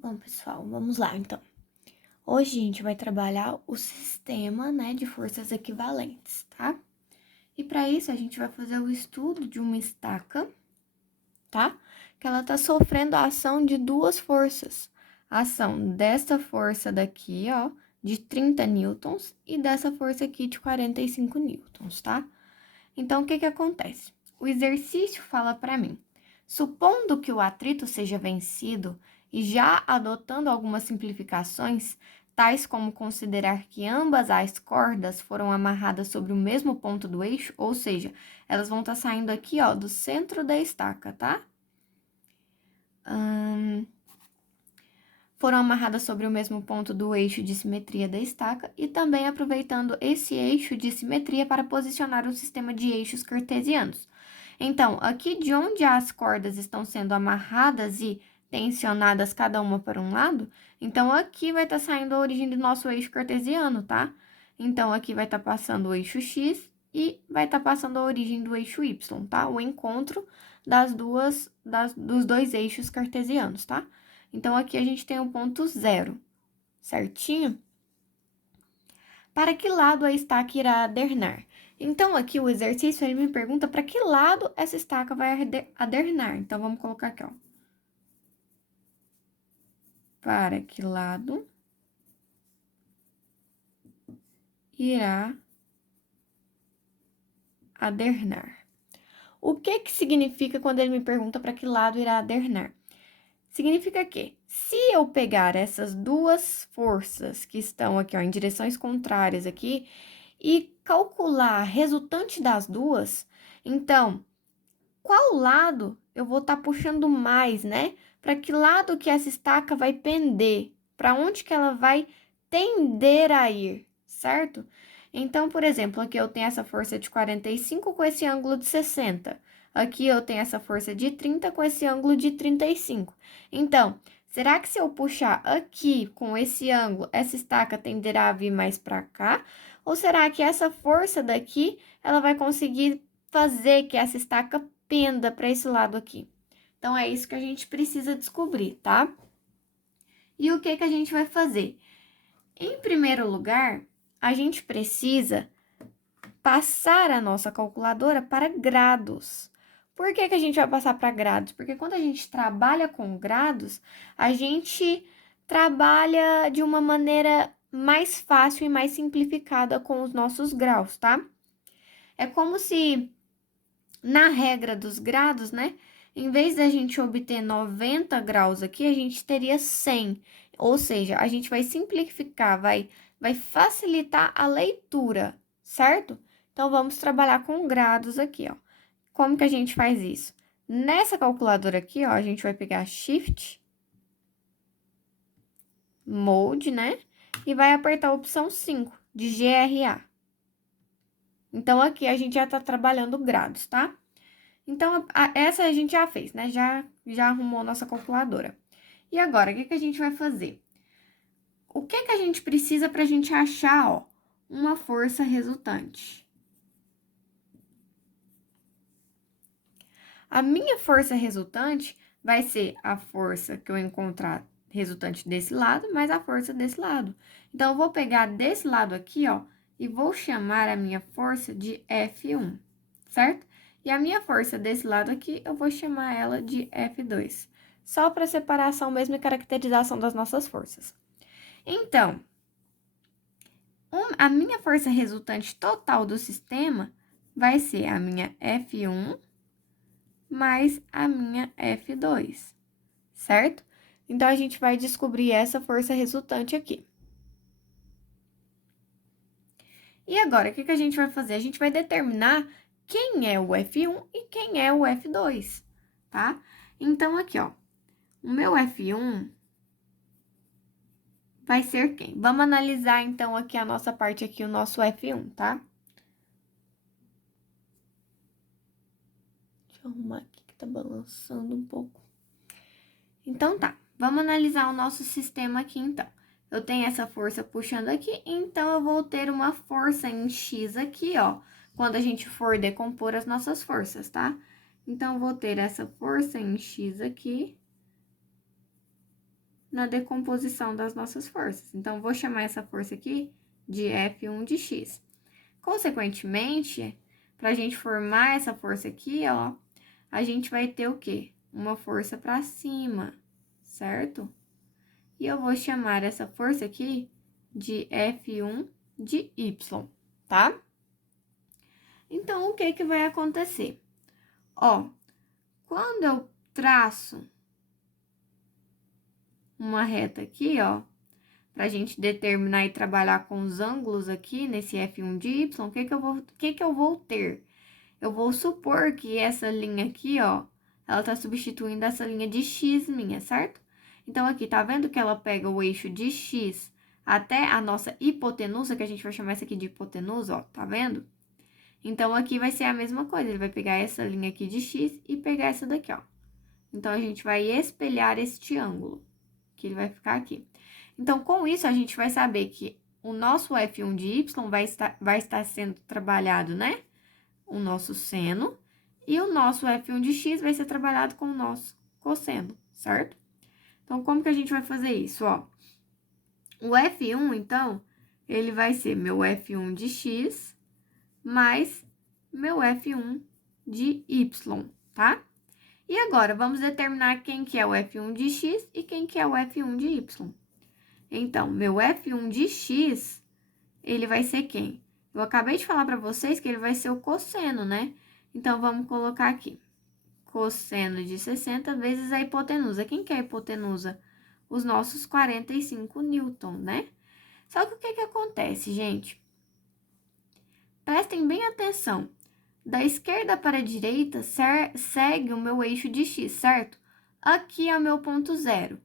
Bom, pessoal, vamos lá, então. Hoje a gente vai trabalhar o sistema, né, de forças equivalentes, tá? E para isso a gente vai fazer o estudo de uma estaca, tá? Que ela tá sofrendo a ação de duas forças. A ação dessa força daqui, ó, de 30 newtons e dessa força aqui de 45 newtons, tá? Então, o que que acontece? O exercício fala para mim, supondo que o atrito seja vencido e já adotando algumas simplificações, tais como considerar que ambas as cordas foram amarradas sobre o mesmo ponto do eixo, ou seja, elas vão estar saindo aqui, ó, do centro da estaca, tá? Foram amarradas sobre o mesmo ponto do eixo de simetria da estaca e também aproveitando esse eixo de simetria para posicionar um sistema de eixos cartesianos. Então, aqui de onde as cordas estão sendo amarradas e tensionadas cada uma para um lado, então aqui vai estar saindo a origem do nosso eixo cartesiano, tá? Então, aqui vai estar passando o eixo X e vai estar passando a origem do eixo Y, tá? O encontro dos dois eixos cartesianos, tá? Então, aqui a gente tem o ponto zero, certinho? Para que lado a estaca irá adernar? Então, aqui o exercício, ele me pergunta para que lado essa estaca vai adernar. Então, vamos colocar aqui, ó. Para que lado irá adernar? O que que significa quando ele me pergunta para que lado irá adernar? Significa que, se eu pegar essas duas forças que estão aqui, ó, em direções contrárias aqui, e calcular a resultante das duas, então, qual lado eu vou estar puxando mais, né? Para que lado que essa estaca vai pender? Para onde que ela vai tender a ir, certo? Então, por exemplo, aqui eu tenho essa força de 45 com esse ângulo de 60. Aqui eu tenho essa força de 30 com esse ângulo de 35. Então, será que se eu puxar aqui com esse ângulo, essa estaca tenderá a vir mais para cá? Ou será que essa força daqui, ela vai conseguir fazer que essa estaca penda para esse lado aqui? Então, é isso que a gente precisa descobrir, tá? E o que que a gente vai fazer? Em primeiro lugar, a gente precisa passar a nossa calculadora para grados. Por que que a gente vai passar para grados? Porque quando a gente trabalha com grados, a gente trabalha de uma maneira mais fácil e mais simplificada com os nossos graus, tá? É como se na regra dos grados, né? Em vez da gente obter 90 graus aqui, a gente teria 100. Ou seja, a gente vai simplificar, vai facilitar a leitura, certo? Então, vamos trabalhar com grados aqui, ó. Como que a gente faz isso? Nessa calculadora aqui, ó, a gente vai pegar Shift, Mode, né? E vai apertar a opção 5, de GRA. Então, aqui a gente já tá trabalhando grados, tá? Então, essa a gente já fez, né? Já arrumou nossa calculadora. E agora, o que que a gente vai fazer? O que que a gente precisa para a gente achar, ó, uma força resultante? A minha força resultante vai ser a força que eu encontrar resultante desse lado, mais a força desse lado. Então, eu vou pegar desse lado aqui, ó, e vou chamar a minha força de F1, certo? E a minha força desse lado aqui, eu vou chamar ela de F2, só para separação mesmo e caracterização das nossas forças. Então, a minha força resultante total do sistema vai ser a minha F1 mais a minha F2, certo? Então, a gente vai descobrir essa força resultante aqui. E agora, o que que a gente vai fazer? A gente vai determinar quem é o F1 e quem é o F2, tá? Então, aqui, ó, o meu F1 vai ser quem? Vamos analisar, então, aqui a nossa parte aqui, o nosso F1, tá? Deixa eu arrumar aqui que tá balançando um pouco. Então, tá. Vamos analisar o nosso sistema aqui, então. Eu tenho essa força puxando aqui, então eu vou ter uma força em X aqui, ó, quando a gente for decompor as nossas forças, tá? Então, eu vou ter essa força em X aqui. na decomposição das nossas forças. Então, vou chamar essa força aqui de F1 de x. Consequentemente, para a gente formar essa força aqui, ó, a gente vai ter o quê? Uma força para cima, certo? E eu vou chamar essa força aqui de F1 de y, tá? Então, o que que vai acontecer? Ó, quando eu traço uma reta aqui, ó, pra gente determinar e trabalhar com os ângulos aqui nesse F1 de y, o que que eu vou ter? Eu vou supor que essa linha aqui, ó, ela tá substituindo essa linha de x minha, certo? Então, aqui, tá vendo que ela pega o eixo de x até a nossa hipotenusa, que a gente vai chamar essa aqui de hipotenusa, ó, tá vendo? Então, aqui vai ser a mesma coisa, ele vai pegar essa linha aqui de x e pegar essa daqui, ó. Então, a gente vai espelhar este ângulo, que ele vai ficar aqui. Então, com isso, a gente vai saber que o nosso F1 de y vai estar sendo trabalhado, né? O nosso seno, e o nosso F1 de x vai ser trabalhado com o nosso cosseno, certo? Então, como que a gente vai fazer isso, ó? O F1, então, ele vai ser meu F1 de x mais meu F1 de y, tá? E agora, vamos determinar quem que é o F1 de x e quem que é o F1 de y. Então, meu F1 de x, ele vai ser quem? Eu acabei de falar para vocês que ele vai ser o cosseno, né? Então, vamos colocar aqui. Cosseno de 60 vezes a hipotenusa. Quem que é a hipotenusa? Os nossos 45 newton, né? Só que o que que acontece, gente? Prestem bem atenção. Da esquerda para a direita, segue o meu eixo de x, certo? Aqui é o meu ponto zero.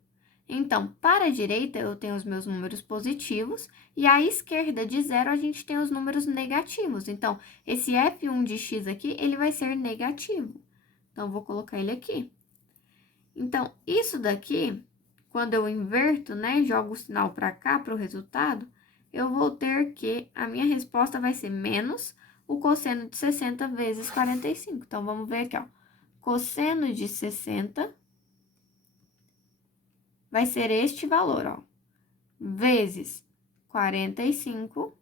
Então, para a direita, eu tenho os meus números positivos, e à esquerda de zero, a gente tem os números negativos. Então, esse F1 de x aqui, ele vai ser negativo. Então, vou colocar ele aqui. Então, isso daqui, quando eu inverto, né, jogo o sinal para cá, para o resultado, eu vou ter que a minha resposta vai ser menos o cosseno de 60 vezes 45. Então, vamos ver aqui, ó. Cosseno de 60 vai ser este valor, ó, vezes 45,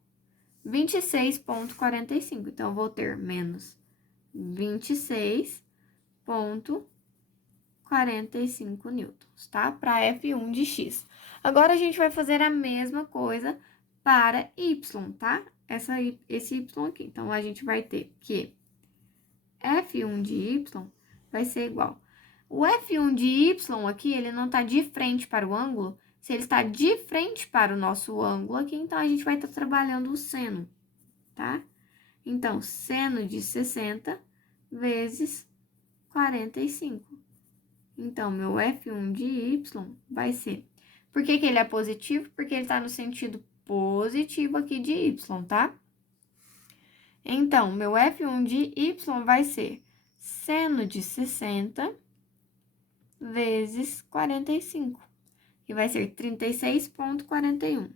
26,45. Então, eu vou ter menos 26,45 newtons, tá? Para F1 de x. Agora, a gente vai fazer a mesma coisa para y, tá? Esse y aqui. Então, a gente vai ter que F1 de y vai ser igual. O F1 de y aqui, ele não tá de frente para o ângulo. Se ele está de frente para o nosso ângulo aqui, então a gente vai estar trabalhando o seno, tá? Então, seno de 60 vezes 45. Então, meu F1 de y vai ser... Por que que ele é positivo? Porque ele está no sentido positivo aqui de y, tá? Então, meu F1 de y vai ser seno de 60 vezes 45, que vai ser 36,41.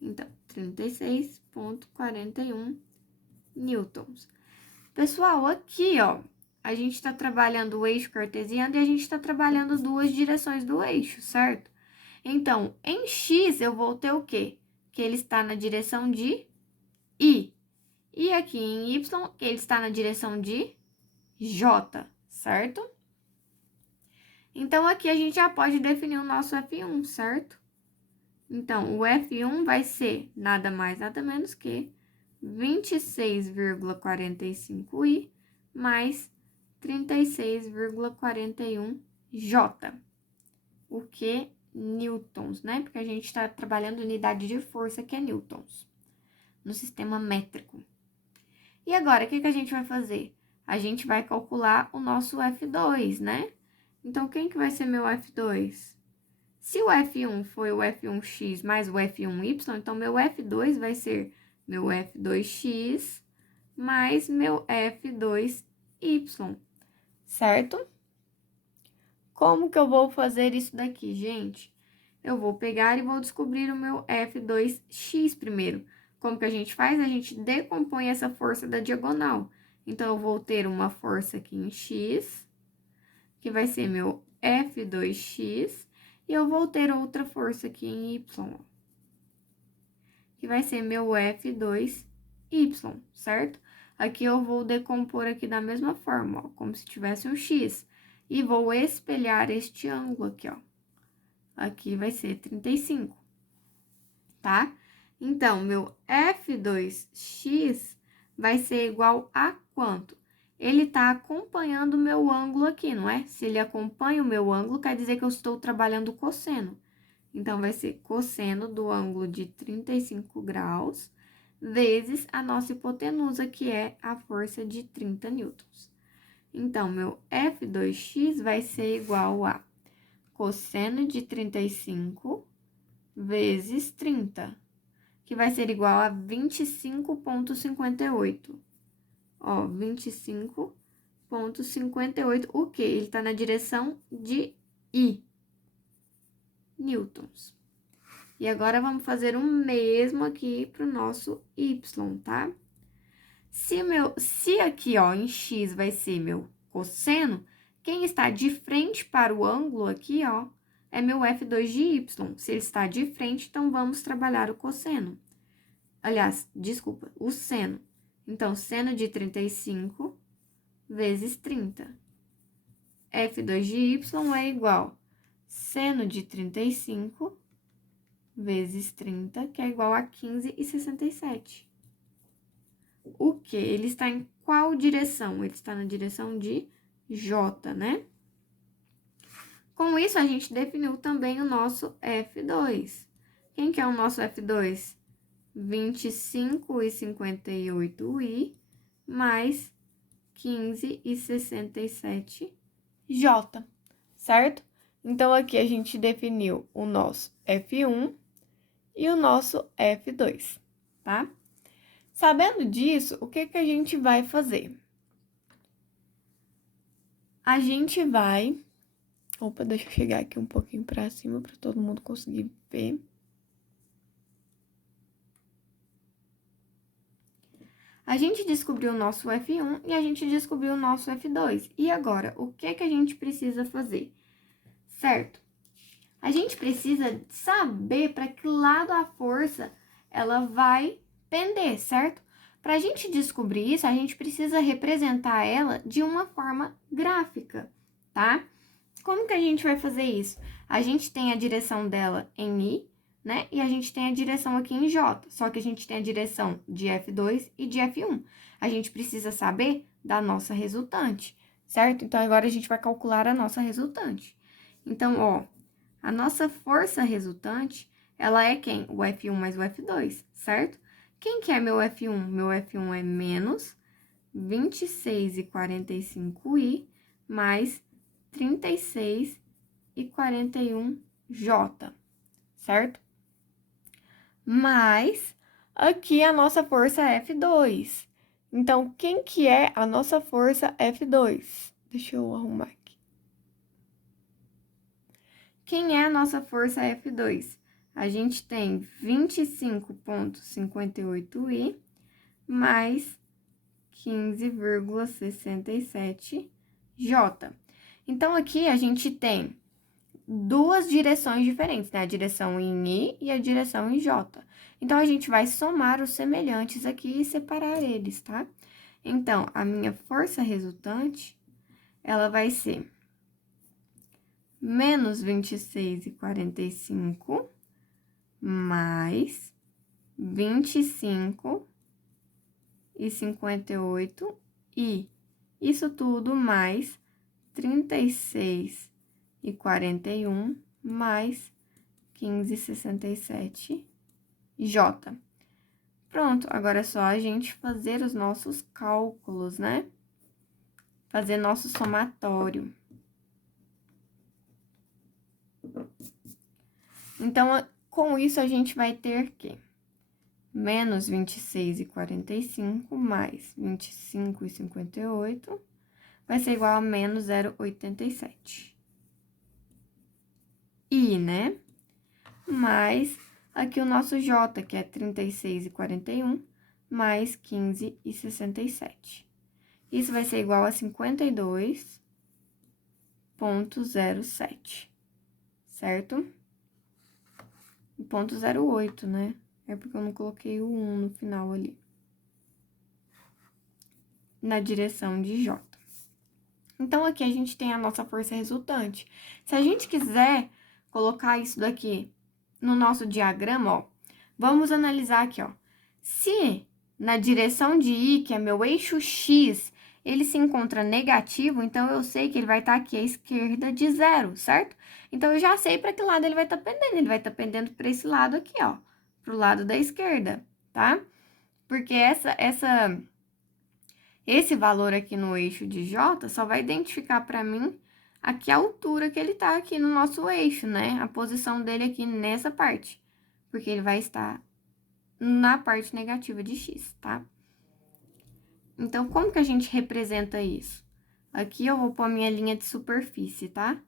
Então, 36,41 newtons. Pessoal, aqui, ó, a gente tá trabalhando o eixo cartesiano e a gente tá trabalhando duas direções do eixo, certo? Então, em x, eu vou ter o quê? Que ele está na direção de y. E aqui em y, que ele está na direção de j, certo? Então, aqui a gente já pode definir o nosso F1, certo? Então, o F1 vai ser nada mais, nada menos que 26,45i mais 36,41j. O que? Newtons, né? Porque a gente está trabalhando unidade de força, que é newtons, no sistema métrico. E agora, o que que a gente vai fazer? A gente vai calcular o nosso F2, né? Então, quem que vai ser meu F2? Se o F1 foi o F1x mais o F1y, então meu F2 vai ser meu F2x mais meu F2y, certo? Como que eu vou fazer isso daqui, gente? Eu vou pegar e vou descobrir o meu F2x primeiro. Como que a gente faz? A gente decompõe essa força da diagonal. Então, eu vou ter uma força aqui em x, que vai ser meu F2x, E eu vou ter outra força aqui em Y, ó, que vai ser meu F2Y, certo? Aqui eu vou decompor aqui da mesma forma, ó, como se tivesse um X. E vou espelhar este ângulo aqui, ó. Aqui vai ser 35, tá? Então, meu F2x vai ser igual a quanto? Ele tá acompanhando o meu ângulo aqui, não é? Se ele acompanha o meu ângulo, quer dizer que eu estou trabalhando o cosseno. Então, vai ser cosseno do ângulo de 35 graus vezes a nossa hipotenusa, que é a força de 30 newtons. Então, meu F2x vai ser igual a cosseno de 35 vezes 30, que vai ser igual a 25,58. Ó, 25,58, o quê? Ele tá na direção de I, newtons. E agora, vamos fazer o mesmo aqui pro nosso Y, tá? Se aqui, ó, em X vai ser meu cosseno, quem está de frente para o ângulo aqui, ó, é meu F2 de Y. Se ele está de frente, então vamos trabalhar o cosseno. Aliás, desculpa, o seno. Então, seno de 35 vezes 30. F2 de Y é igual seno de 35 vezes 30, que é igual a 15,67. O que? Ele está em qual direção? Ele está na direção de J, né? Com isso, a gente definiu também o nosso F2. Quem que é o nosso F2? 25,58i mais 15,67J, certo? Então, aqui a gente definiu o nosso F1 e o nosso F2, tá? Sabendo disso, o que que a gente vai fazer? A gente vai... Opa, deixa eu chegar aqui um pouquinho pra cima para todo mundo conseguir ver. A gente descobriu o nosso F1 e a gente descobriu o nosso F2. E agora, o que que a gente precisa fazer? Certo? A gente precisa saber para que lado a força ela vai pender, certo? Para a gente descobrir isso, a gente precisa representar ela de uma forma gráfica, tá? Como que a gente vai fazer isso? A gente tem a direção dela em I, né? E a gente tem a direção aqui em J, só que a gente tem a direção de F2 e de F1. A gente precisa saber da nossa resultante, certo? Então, agora a gente vai calcular a nossa resultante. Então, ó, a nossa força resultante, ela é quem? O F1 mais o F2, certo? Quem que é meu F1? Meu F1 é menos 26,45i mais 36,41J, certo? Mas aqui a nossa força é F2. Então, quem que é a nossa força F2? Deixa eu arrumar aqui. Quem é a nossa força F2? A gente tem 25,58i mais 15,67J. Então, aqui a gente tem duas direções diferentes, né? A direção em I e a direção em J. Então, a gente vai somar os semelhantes aqui e separar eles, tá? Então, a minha força resultante, ela vai ser menos 26,45 mais 25,58 e isso tudo mais 36,41 mais 15,67J. Pronto, agora é só a gente fazer os nossos cálculos, né? Fazer nosso somatório. Então, com isso, a gente vai ter que menos 26,45 mais 25,58 vai ser igual a menos 0,87. I, né? Mais aqui o nosso J, que é 36,41 mais 15,67. Isso vai ser igual a 52,07, certo? O ponto 0,8, né? É porque eu não coloquei o 1 no final ali. Na direção de J. Então, aqui a gente tem a nossa força resultante. Se a gente quiser colocar isso daqui no nosso diagrama, ó, vamos analisar aqui, ó. Se na direção de I, que é meu eixo X, ele se encontra negativo, então eu sei que ele vai estar aqui à esquerda de 0, certo? Então, eu já sei para que lado ele vai estar pendendo. Ele vai estar pendendo para esse lado aqui, ó, para o lado da esquerda, tá? Porque esse valor aqui no eixo de J só vai identificar para mim aqui a altura que ele tá aqui no nosso eixo, né? A posição dele aqui nessa parte, porque ele vai estar na parte negativa de X, tá? Então, como que a gente representa isso? Aqui eu vou pôr a minha linha de superfície, tá?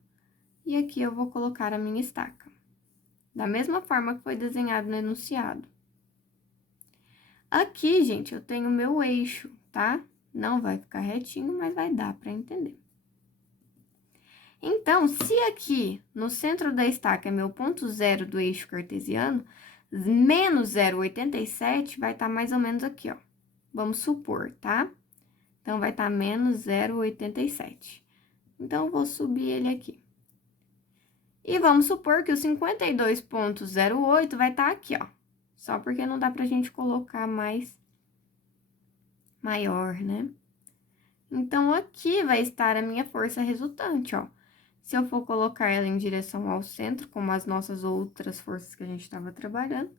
E aqui eu vou colocar a minha estaca. Da mesma forma que foi desenhado no enunciado. Aqui, gente, eu tenho o meu eixo, tá? Não vai ficar retinho, mas vai dar para entender. Então, se aqui no centro da estaca é meu ponto zero do eixo cartesiano, menos 0,87 vai estar mais ou menos aqui, ó. Vamos supor, tá? Então, vai estar menos 0,87. Então, eu vou subir ele aqui. E vamos supor que o 52,08 vai estar aqui, ó. Só porque não dá pra gente colocar mais maior, né? Então, aqui vai estar a minha força resultante, ó. Se eu for colocar ela em direção ao centro, como as nossas outras forças que a gente estava trabalhando,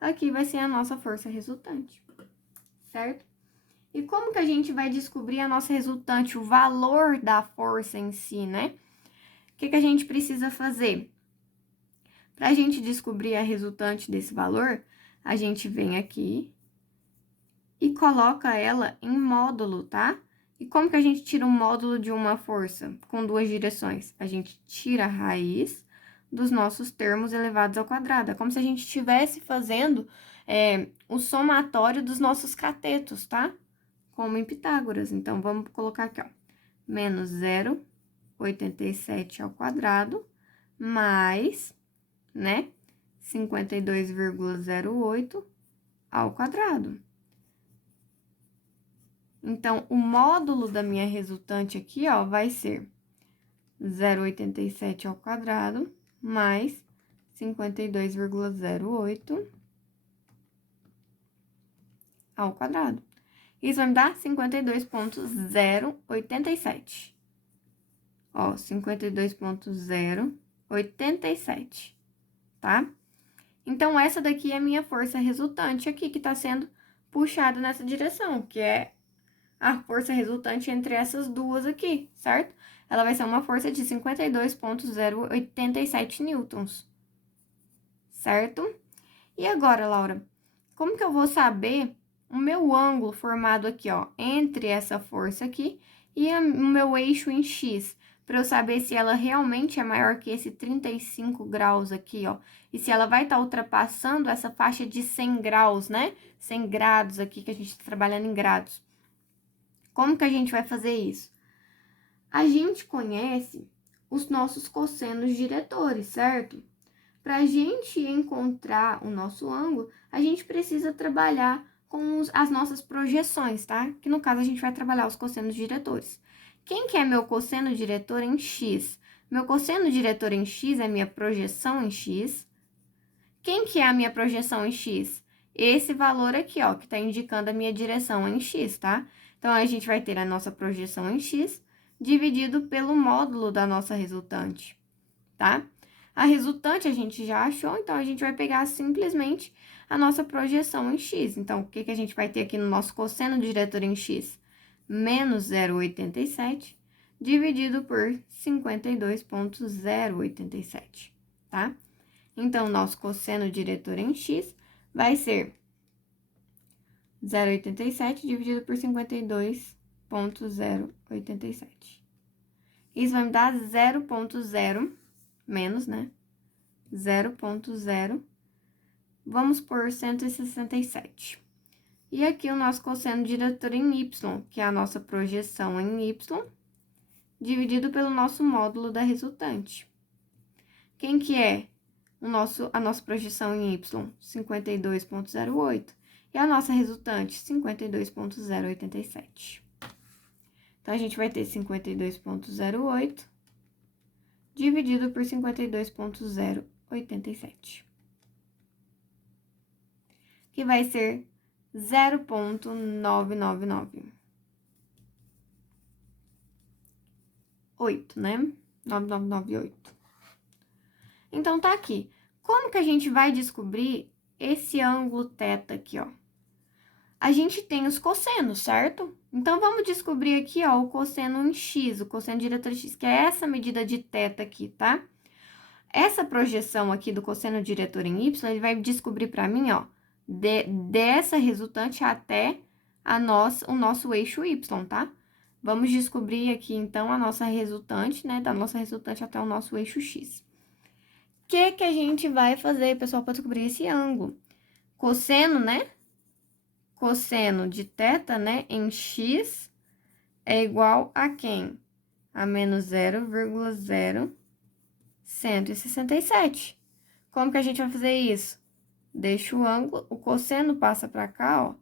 aqui vai ser a nossa força resultante, certo? E como que a gente vai descobrir a nossa resultante, o valor da força em si, né? O que que a gente precisa fazer? Para a gente descobrir a resultante desse valor, a gente vem aqui e coloca ela em módulo, tá? E como que a gente tira um módulo de uma força com duas direções? A gente tira a raiz dos nossos termos elevados ao quadrado. É como se a gente estivesse fazendo o somatório dos nossos catetos, tá? Como em Pitágoras. Então, vamos colocar aqui, ó. Menos 0,87 ao quadrado, mais, né? 52,08 ao quadrado. Então, o módulo da minha resultante aqui, ó, vai ser 0,87 ao quadrado mais 52,08 ao quadrado. Isso vai me dar 52,087. Ó, 52,087, tá? Então, essa daqui é a minha força resultante aqui, que tá sendo puxada nessa direção, que é a força resultante entre essas duas aqui, certo? Ela vai ser uma força de 52,087 newtons, certo? E agora, Laura, como que eu vou saber o meu ângulo formado aqui, ó, entre essa força aqui e o meu eixo em X, para eu saber se ela realmente é maior que esse 35 graus aqui, ó, e se ela vai estar ultrapassando essa faixa de 100 graus, né? 100 graus aqui, que a gente está trabalhando em graus. Como que a gente vai fazer isso? A gente conhece os nossos cossenos diretores, certo? Para a gente encontrar o nosso ângulo, a gente precisa trabalhar com as nossas projeções, tá? Que no caso a gente vai trabalhar os cossenos diretores. Quem que é meu cosseno diretor em X? Meu cosseno diretor em X é minha projeção em X. Quem que é a minha projeção em X? Esse valor aqui, ó, que tá indicando a minha direção em X, tá? Então, a gente vai ter a nossa projeção em X dividido pelo módulo da nossa resultante, tá? A resultante a gente já achou, então a gente vai pegar simplesmente a nossa projeção em X. Então, o que que a gente vai ter aqui no nosso cosseno diretor em X? Menos 0,87 dividido por 52,087, tá? Então, nosso cosseno diretor em X vai ser 0,87 dividido por 52,087. Isso vai me dar 0,0 menos, né? 0,0, vamos por 167. E aqui o nosso cosseno diretor em Y, que é a nossa projeção em Y, dividido pelo nosso módulo da resultante. O Quem que é a nossa projeção em y? 52,08. E a nossa resultante? 52,087. Então, a gente vai ter 52,08 dividido por 52,087. Que vai ser 0,999. 8, né? 9998. Então, tá aqui. Como que a gente vai descobrir esse ângulo θ aqui, ó? A gente tem os cossenos, certo? Então, vamos descobrir aqui, ó, o cosseno em x, o cosseno diretor x, que é essa medida de θ aqui, tá? Essa projeção aqui do cosseno diretor em y, ele vai descobrir para mim, ó, dessa resultante até o nosso eixo y, tá? Vamos descobrir aqui, então, a nossa resultante, né? Da nossa resultante até o nosso eixo x. O que a gente vai fazer, pessoal, para descobrir esse ângulo? Cosseno, né? Cosseno de θ, né? Em x é igual a quem? A menos 0,0167. Como que a gente vai fazer isso? Deixa o ângulo, o cosseno passa para cá, ó.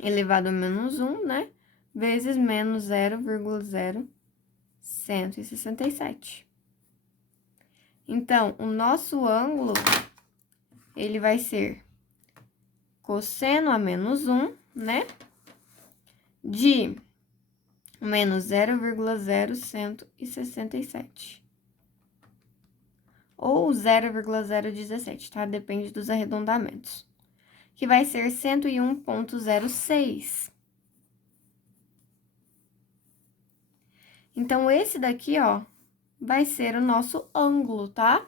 Elevado a menos 1, né? Vezes menos 0,0167. Então, o nosso ângulo, ele vai ser cosseno a menos 1, né? De menos 0,0167. Ou 0,017, tá? Depende dos arredondamentos. Que vai ser 101,06. Então, esse daqui, ó, vai ser o nosso ângulo, tá?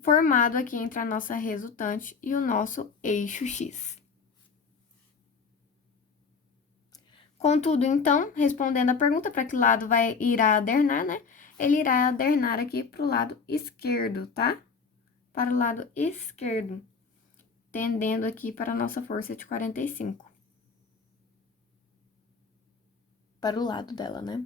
Formado aqui entre a nossa resultante e o nosso eixo x. Contudo, então, respondendo a pergunta para que lado irá adernar, né? Ele irá adernar aqui para o lado esquerdo, tá? Para o lado esquerdo, tendendo aqui para a nossa força de 45. Para o lado dela, né?